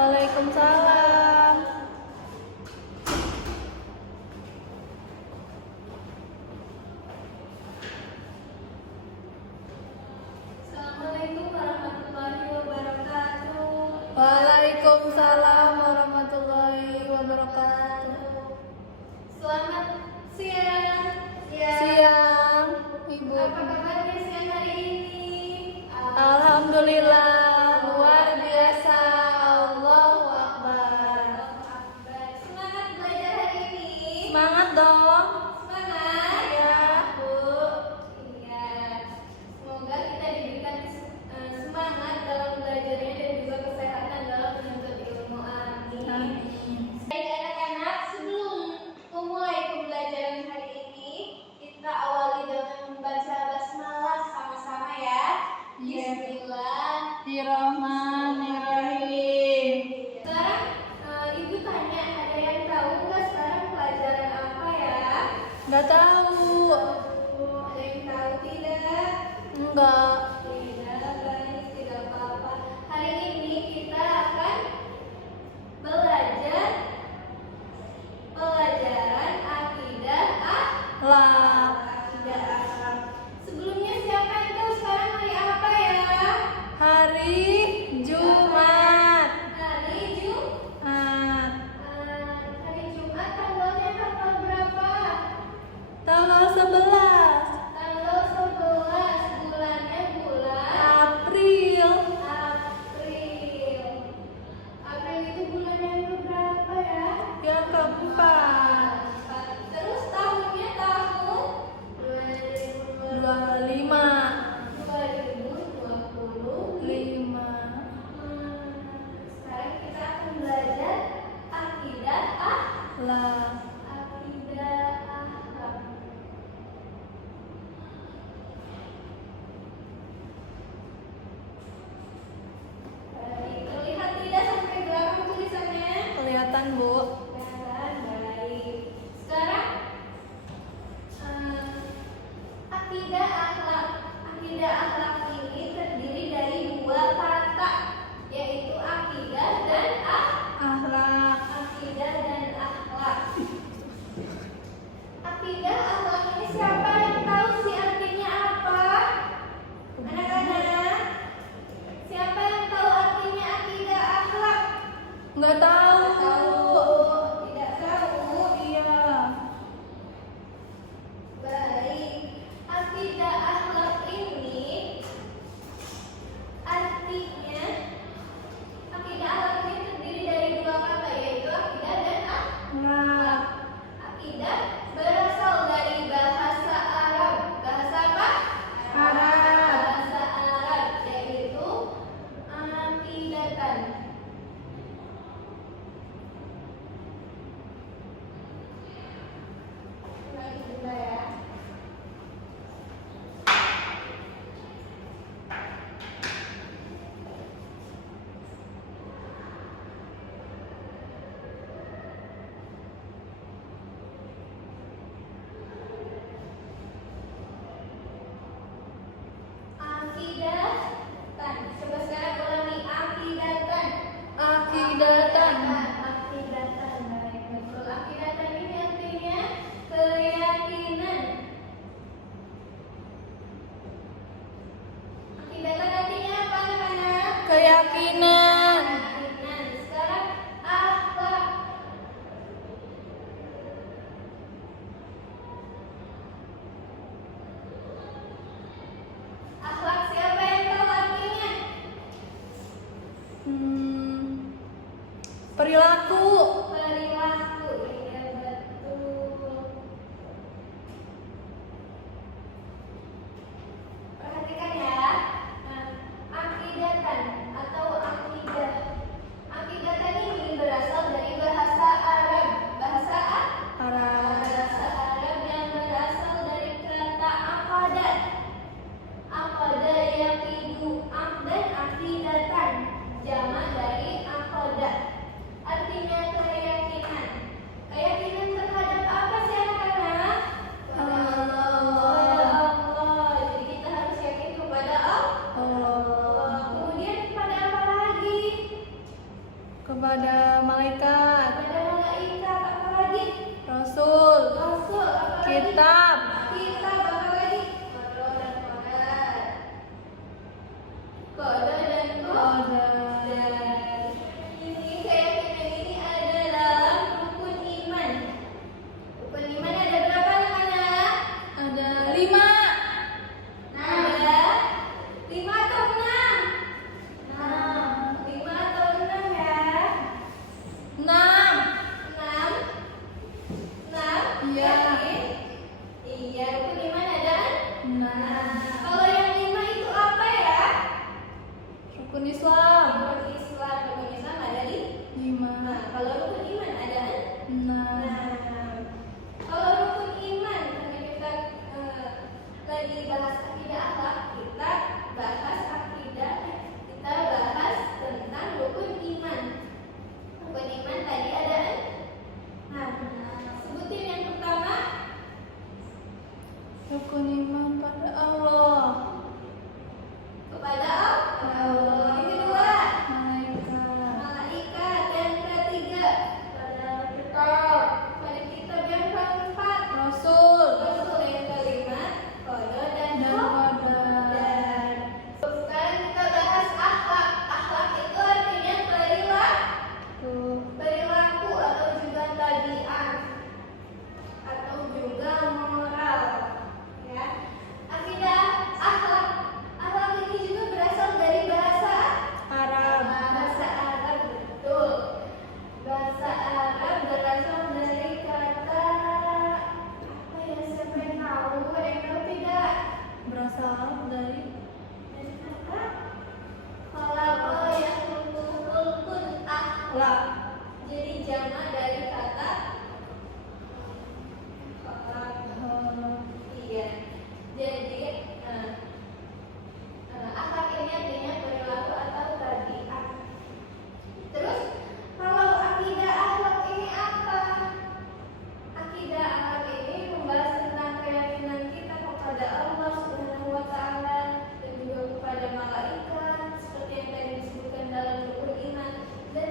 Waalaikumsalam. Assalamualaikum warahmatullahi wabarakatuh. Waalaikumsalam warahmatullahi wabarakatuh. Selamat siang. Siang, Ibu. Apa kabarnya siang hari ini? Alhamdulillah, luar biasa. Allahu Akbar. Semangat belajar hari ini. Semangat dong. Semangat. Ya. Bu. Iya. Semoga kita diberikan semangat dalam belajarnya dan juga kesehatan dalam menuntut ilmu. Amin. Amin. Baik anak-anak, sebelum memulai pembelajaran hari ini, kita awali dengan membaca basmalah sama-sama ya. Iya. Bismillah. Bismillahirrahmanirrahim. Sekarang Ibu tanya, ada yang tahu nggak sekarang pelajaran apa ya? Nggak tahu. Ada yang tahu tidak? Enggak. Tidak, baik, tidak apa-apa. Hari ini kita akan belajar pelajaran akidah Lah. akidah akhlak. Sebelumnya siapa yang tahu sekarang hari apa ya? Hari Jumat. Hari Jumat. hari Jumat tanggalnya tanggal berapa? Tanggal 11 Tanggal 11, bulannya bulan April. April. April itu bulan yang berapa ya? Yang keempat. Terus tahunnya tahun 25. 2025. Sekarang kita akan belajar akidah Lah. akidah akhlak. Baik, terlihat tidak sampai belakang tulisannya? Kelihatan, Bu. Kelihatan, baik. Sekarang akidah akhlak. Akidah akhlak ini terdiri dari dua kata, yaitu akidah dan Akhlak. akidah dan akhlak. Akidah akhlak ini siapa yang tahu sih artinya apa? Anak-anak, siapa yang tahu artinya akidah akhlak? Nggak tahu. Tidak tahu. Iya. Baik, akidah akhlak ini artinya akidah akhlak ini terdiri dari dua kata, yaitu akidah dan Akhlak. akidah berasal dari bahasa Arab. Bahasa apa? Arab. Bahasa Arab, yaitu akidatan. Lagi dulu ya. Akidatan. Coba sekarang ulangi, akidatan. Akidatan. Akidatan. Baik, betul. Akidatan ini artinya keyakinan. Akidatan artinya apa, anak-anak? Keyakinan. Keyakinan. Sekarang akhlak. Akhlak siapa yang tahu artinya? Perilaku. Perilaku. Iya, betul. Perhatikan ya. Nah, akidatan atau akidah. Akidatan ini berasal dari bahasa Arab. Bahasa Arab. Bahasa Arab yang berasal dari kata akadat. Akada yaqidu, dan akidatan, jamak dari akadat. Artinya keyakinan. Keyakinan terhadap apa sih anak-anak? Kepada Allah. Jadi kita harus yakin kepada Allah. Allah. Kemudian pada kepada malaikat, kepada malaikat, apa lagi? Rasul, Rasul, apa lagi? kitab, Kitab, apa lagi? Qadar dan qadar. Qadar dan qadar. Ini keyakinan ini adalah rukun iman. Rukun iman ada berapa namanya? ada 5. Ada 5 atau 6? 5 atau 6 ya? 6. 6? 6? Iya. Yakin? Iya, rukun iman ada? 6. Kalau yang 5 itu apa ya? Rukun Islam, Rukun Islam. Rukun Islam ada di 5. Nah, kalau rukun iman ada? 6. Nah, kalau rukun iman karena kita lagi bahas akidah akhlak, kita bahas akidah, kita bahas tentang rukun iman. Rukun iman tadi ada. Nah, sebutin yang pertama. Rukun iman pada Allah, Kepada Allah. Yang kedua, malaikat, malaikat. Yang ketiga, pada kitab. Yang keempat, Rasul, Rasul. Yang kelima, qada dan dan qadar. sekarang kita bahas akhlak. Akhlak itu artinya perilaku atau juga tabiat atau juga moral. Ya, akidah akhlak. Akhlak ini juga berasal dari bahasa Arab, Bahasa Arab, betul. Bahasa Arab berasal dari kata apa ya? Siapa yang tahu? Ada yang tahu tidak? berasal dari Dari kata khalaqa yakhluqu khulqun akhlak. Jadi jamak dari kata akhlak. Iya. Jadi akhlak ini artinya perilaku atau tabiat. Terus kalau akidah akhlak ini apa? Akidah akhlak ini membahas tentang keyakinan kita kepada Allah Subhanahu wa taala dan juga kepada malaikat seperti yang tadi disebutkan dalam rukun iman, dan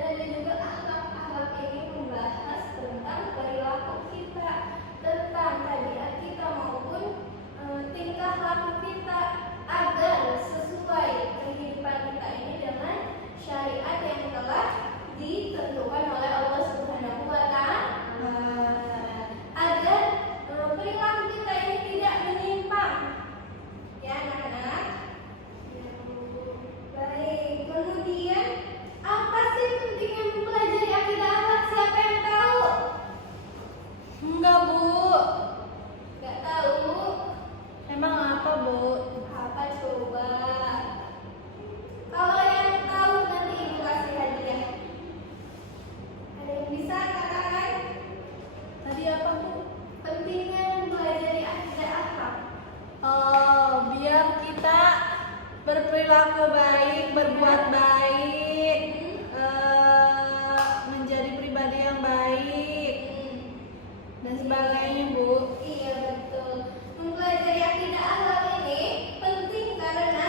ada juga akhlak ini membahas tentang perilaku kita, tentang tabiat kita maupun tingkah laku kita agar sesuai kehidupan kita ini dengan syariat yang telah ditentukan oleh Allah Subhanahu wa taala, agar perilaku kita ini tidak menyimpang. Ya, anak-anak. Baik, kemudian apa sih pentingnya mempelajari akidah akhlak? Siapa yang tahu? enggak, Bu. Gak tahu. Emang apa, Bu? Apa coba? Kalau yang tahu nanti ibu kasih hadiah. Ada yang bisa katakan Tadi apa, Bu? pentingnya mempelajari akidah akhlak? Oh, biar kita berperilaku baik, berbuat baik, menjadi pribadi yang baik dan sebagainya, Bu. Iya, betul. Mempelajari akidah akhlak ini penting karena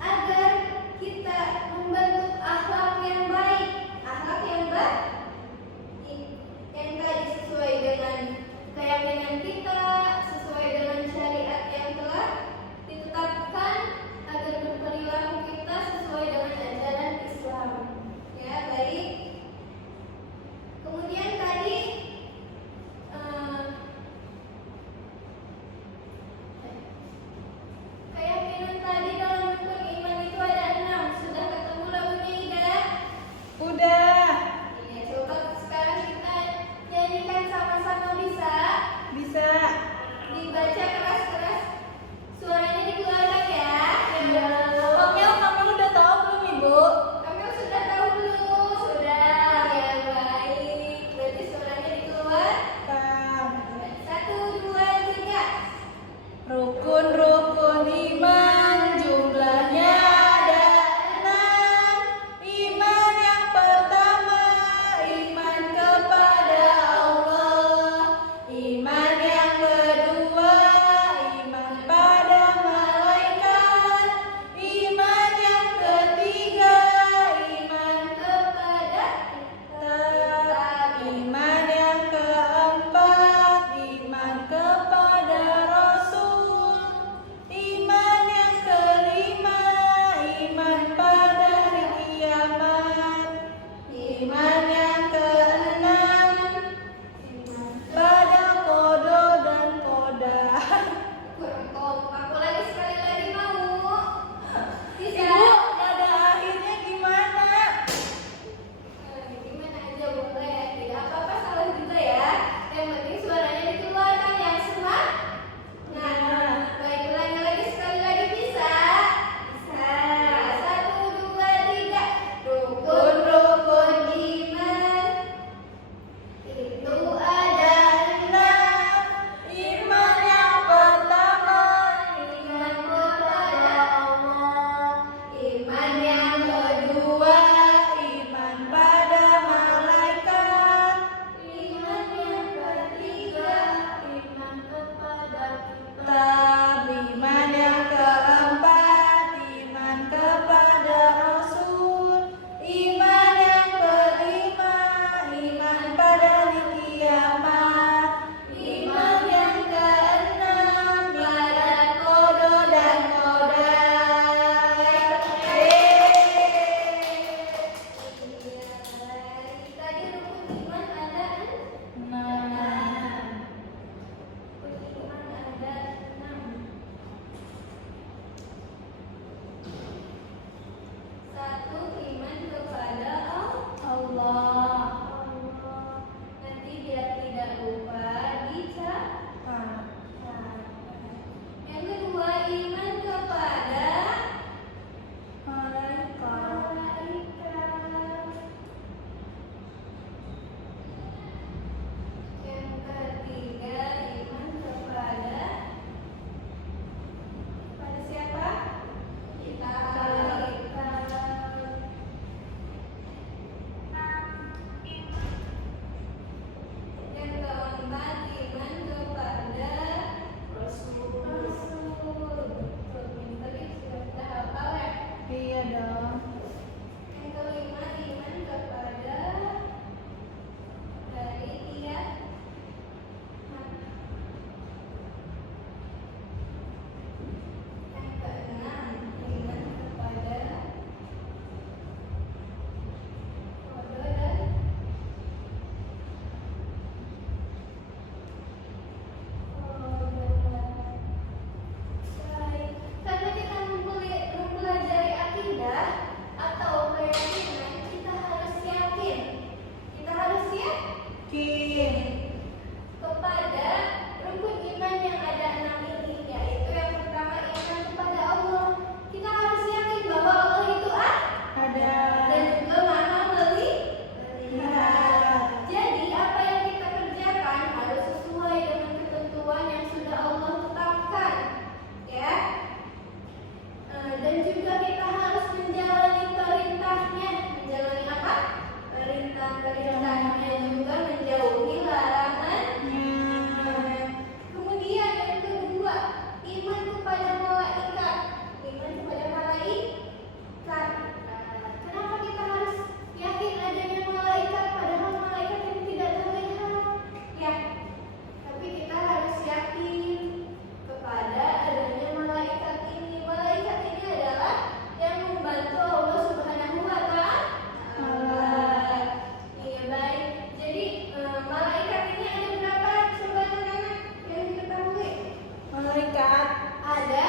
agar kita membentuk akhlak yang baik, yang tadi sesuai dengan keyakinan kita, sesuai dengan syariat yang telah ditetapkan, agar berperilaku kita sesuai dengan ajaran Islam. Ya, baik. Kemudian tadi Dan juga kita harus menjalani perintahnya. Menjalani apa? Perintah-perintahnya, juga menjauhi larangannya. Kemudian yang kedua, iman kepada malaikat. Iman kepada malaikat. Kenapa kita harus yakin adanya malaikat padahal malaikat yang tidak terlihat? Ya, tapi kita harus yakin kepada adanya malaikat ini. Malaikat ini adalah yang membantu Allah Subhanahu wa Ta'ala. Iya, baik. Jadi malaikat ini ada berapa? Coba anak-anak yang diketahui. Malaikat Ada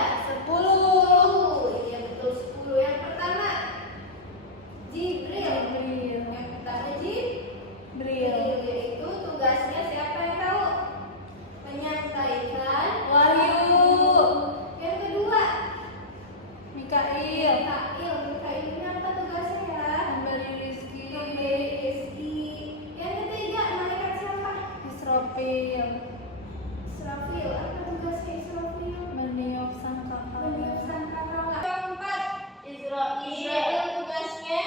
10. Iya, betul, 10. Yang pertama Jibril. Yang pertama Jibril. Yaitu tugasnya siapa yang tahu? Menyampaikan Wahyu. Yang kedua Mikail. Mikail ini apa tugasnya ya? Memberi rezeki. Memberi rezeki. Yang ketiga malaikat siapa? Israfil. Israfil. Apa tugasnya Israfil? Meniup sangkakala. Meniup sangkakala. Keempat Israfil tugasnya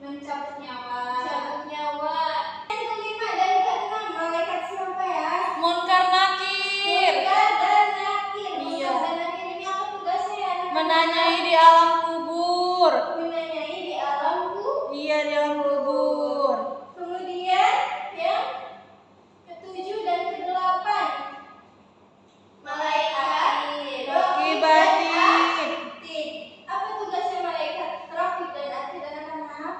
mencabut nyawa. Yang kelima dan keenam malaikat siapa ya? Munkar Nakir. Munkar dan Nakir. Iya. Munkar dan Nakir ini apa tugasnya ya? Menanyai di alam kubur. Menanyai di alam Iya, di alam kubur. Kemudian yang ketujuh dan kedelapan malaikat Rakib atid. Apa tugasnya malaikat Rakib dan Atid anak-anak?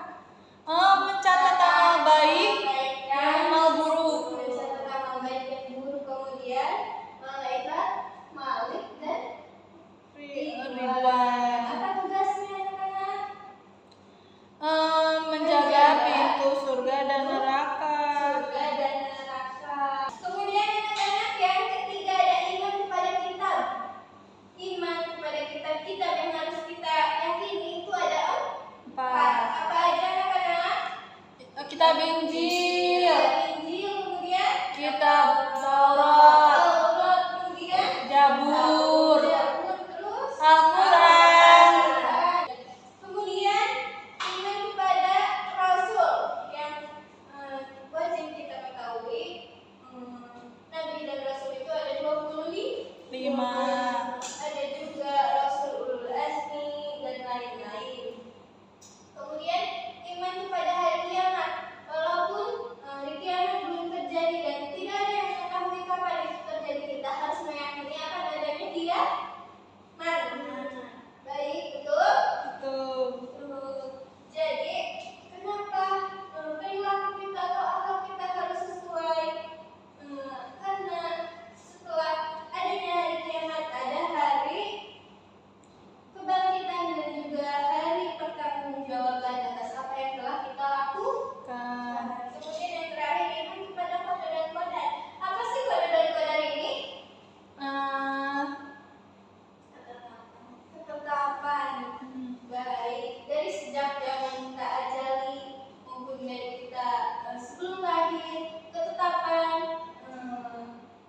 Mencatat amal baik dan amal buruk. Mencatat amal baik dan buruk. Kemudian malaikat Malik dan Ridwan. Apa tugasnya anak-anak? Menjaga pintu surga dan neraka. Surga dan neraka. Kemudian anak-anak yang ketiga ada iman kepada kitab. Iman kepada kitab-kitab yang harus kita yakini itu ada empat. 4. Apa aja anak-anak? Kitab Injil. Injil, kemudian Kitab Taurat. Taurat, kemudian Zabur. Zabur, terus Al-Quran. Kemudian iman kepada Rasul yang wajib kita ketahui. Nabi dan Rasul itu ada 25. Ada juga Rasul Ulul Azmi dan lain-lain. Kemudian iman kepada hari kiamat. Walaupun hari kiamat belum terjadi dan tidak ada yang mengetahui kapan itu terjadi, kita harus meyakini akan adanya dia. Baik, betul? Betul. Jadi, kenapa perilaku kita atau akhlak kita harus sesuai? Karena setelah adanya hari kiamat ada hari kebangkitan dan juga hari pertanggungjawaban atas apa yang telah kita lakukan. Kemudian yang terakhir iman kepada qada dan qadar. Apa sih qada dan qadar ini? Ketetapan. Baik, dari sejak zaman kita ajali maupun dari kita sebelum lahir, ketetapan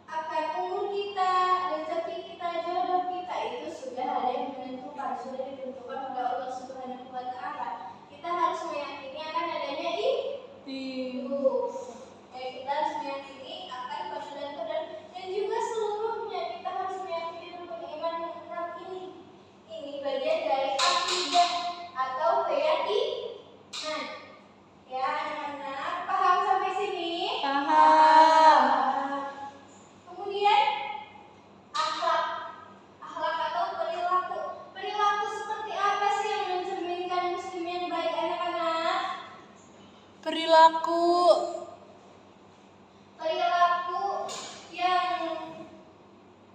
akan umur kita, rezeki kita, jodoh kita itu sudah ada yang menentukan, sudah ditentukan oleh Allah Subhanahu wa Ta'ala. Kita harus meyakini akan adanya itu. Kita harus meyakini akan qada dan qadar dan juga seluruhnya kita harus meyakini rukun iman yang 6 ini. Ini bagian dari akidah atau keyakinan. Ya anak-anak, paham sampai sini? Paham. Kemudian akhlak atau perilaku. Perilaku seperti apa sih yang mencerminkan muslim yang baik anak-anak? Perilaku yang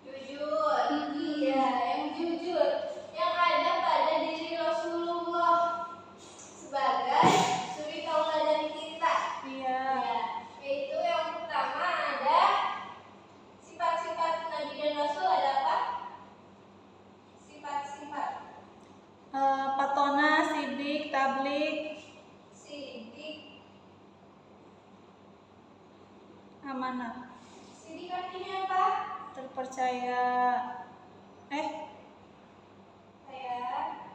jujur. Iya, yang jujur. Yang ada pada diri Rasulullah sebagai suri tauladan kita. Iya. Ya, yaitu yang pertama ada sifat-sifat Nabi dan Rasul ada apa? Sifat-sifat Patona, sidik, tablik, sidik. amanah, Sidik artinya apa? terpercaya. Kayak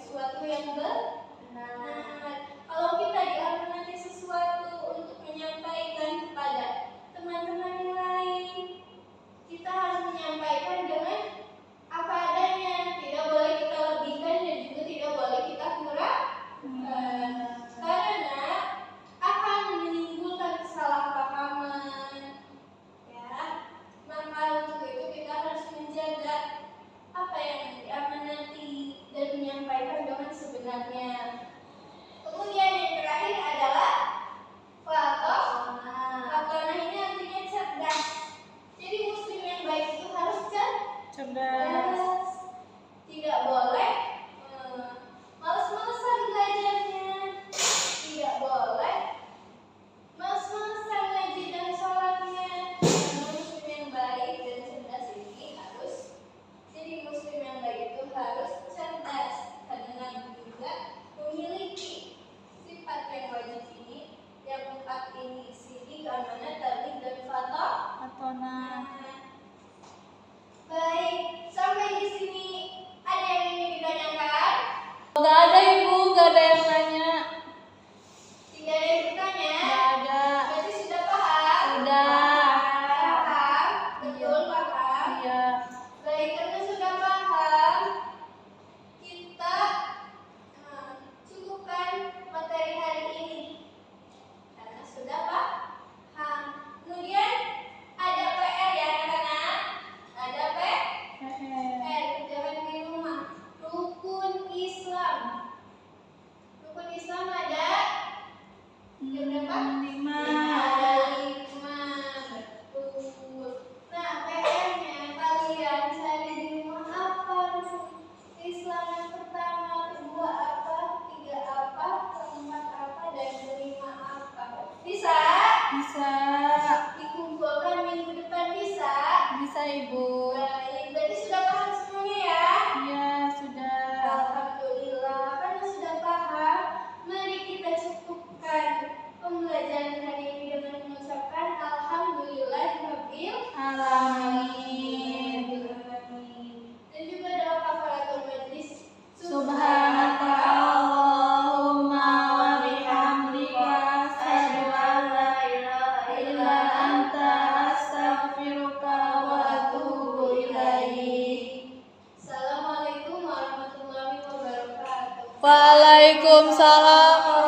sesuatu yang benar. Kalau kita diamanati sesuatu untuk menyampaikan kepada teman-teman yang lain, kita harus menyampaikan dengan apa adanya. Tidak boleh kita lebihkan dan juga tidak boleh kita kurangkan, karena akan menimbulkan kesalahpahaman. Ya, maka untuk itu kita harus menjaga apa yang diamanati dan menyampaikan dengan sebenarnya. Kemudian yang terakhir adalah fatonah. Ini artinya cerdas. Jadi muslim yang baik itu harus cerdas. Tidak boleh malas-malasan belajarnya. Tidak boleh malas-malasan ngaji dan sholatnya. Muslim yang baik dan cerdas ini harus. Jadi muslim yang baik itu harus cerdas, karena juga memiliki sifat yang wajib ini, yang 4 ini: sidik, amanah, tabligh, dan fatonah. Baik, sampai di sini ada yang ingin ditanyakan? Nggak ada Ibu, nggak ada yang nanya. Tidak ada yang bertanya? Nggak ada. Berarti sudah paham? Sudah. Paham? Betul paham? Iya. Baik, karena sudah paham, kita cukupkan materi hari ini. Karena sudah paham. Kemudian ada PR ya anak-anak? Ada PR, kerjaan di rumah. Rukun Islam. Rukun Islam ada berapa? 5. Ada 5. Betul. Nah, PR-nya kalian cari di rumah apa rukun Islam yang pertama, kedua apa, ketiga apa, keempat apa, dan kelima apa. Bisa? Bisa. Dikumpulkan minggu depan bisa? Bisa Ibu. Baik, berarti sudah paham semuanya ya? Iya, sudah. Alhamdulillah, karena sudah paham, mari kita cukupkan pembelajaran hari ini dengan mengucapkan Alhamdulillahirabbil Alamin. dan juga doa kafaratul majlis. Subhanaka Allahumma wa bihamdika asyhadu an la ilaha illa anta astaghfiruka wa atubu ilaik. Assalamualaikum warahmatullahi wabarakatuh. Waalaikumsalam